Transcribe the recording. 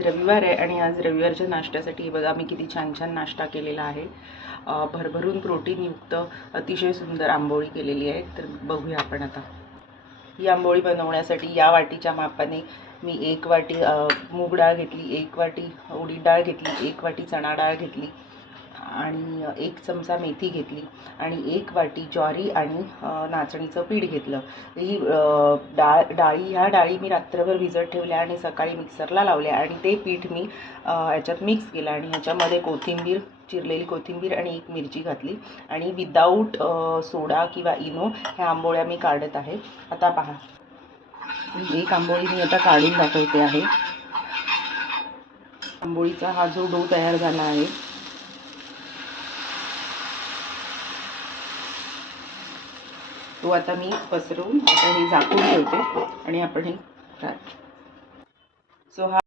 रविवार आहे आणि आज रविवारच्या नाश्त्यासाठी बघा मी किती छान छान नाश्ता केलेला आहे। भरभरून प्रोटीनयुक्त अतिशय सुंदर आंबोळी केलेली आहे। तर बघूया आपण आता। ही आंबोळी बनवण्यासाठी या वाटीच्या मापाने मी 1 वाटी मूग डाळ घेतली, 1 वाटी उडीद डाळ घेतली, 1 वाटी चणा डाळ घेतली आणि 1 चमचा मेथी घेतली आणि 1 वाटी ज्वारी आणि नाचणीचं पीठ घेतलं। ही ह्या डाळी मी रात्रभर भिजत ठेवल्या आणि सकाळी मिक्सरला लावल्या आणि ते पीठ मी ह्याच्यात मिक्स केलं आणि ह्याच्यामध्ये कोथिंबीर, चिरलेली कोथिंबीर आणि 1 मिरची घातली आणि विदाऊट सोडा किंवा इनो ह्या आंबोळ्या मी काढत आहे। आता पहा, एक आंबोळी मी आता काढून दाखवते आहे। आंबोळीचा हा जो डो तयार झाला आहे तो आता मी पसरवून आता हे झाकून ठेवते आणि आपण हे सो हा